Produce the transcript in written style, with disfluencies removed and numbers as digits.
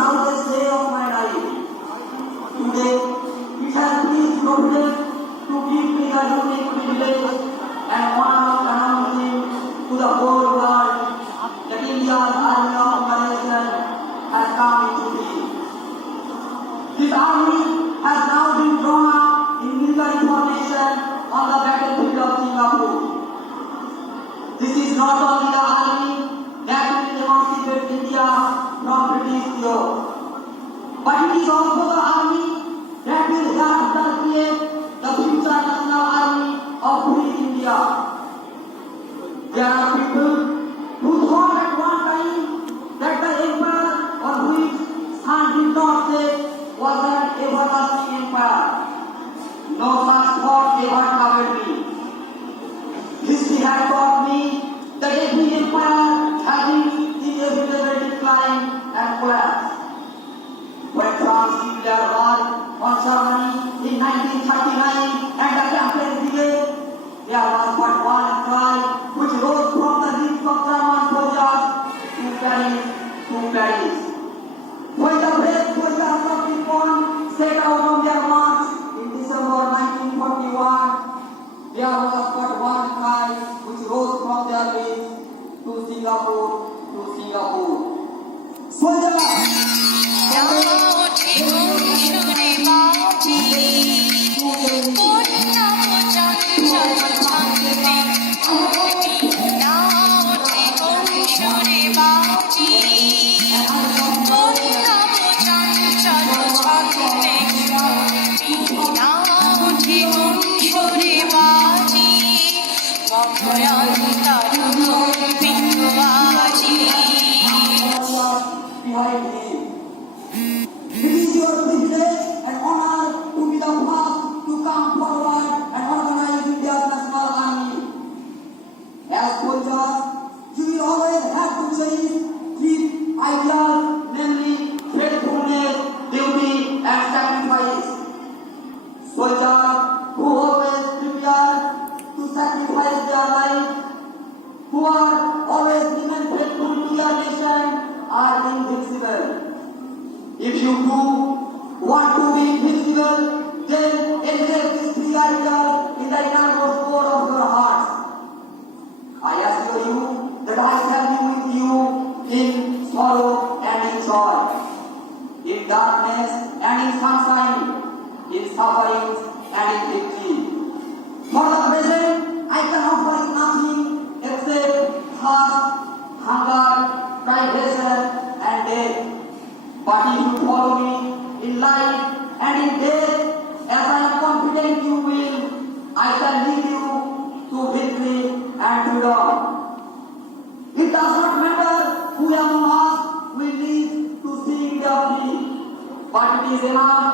proudest day of my life. Today, it has pleased Providence to give me the unique privilege and honor of announcing to the whole world that India's Army Organization has come into being. This army has now been drawn up in military formation on the battlefield of Singapore. This is not only the army that will emancipate India from British yoke, but it is also the army that will hereafter create the future national army of free India. There are people who thought at one time that the empire on which sun did not set was an everlasting empire. No such thought ever troubled me. History had taught me that every empire has its inevitable decline and collapse. When France declared war on Germany in 1939 and the campaign began, there was but one cry which rose from the lips of German soldiers: to Paris, to Paris. When the brave soldiers of Nippon set out on their march in December 1941, there was but one cry which rose from their lips: to Singapore, to Singapore. Soldiers! Behind him. It is your privilege and honor to be the first to come forward and organize India's national army. As soldiers, you will always have to chase three ideals, namely faithfulness, duty, and sacrifice. Soldiers who always prepare to sacrifice their life, who are always remain faithful to their nation, are invincible. If you do want to be invincible, then engrave this three ideals in the innermost core of your heart. I assure you that I shall be with you in sorrow and in joy, in darkness and in sunshine, in suffering and in victory. For the present, I can offer you nothing except thirst, hunger, privation, and death. But if you follow me in life and in death, as I am confident you will, I shall lead you to victory and freedom. It does not matter who among us will live to see India free, but it is enough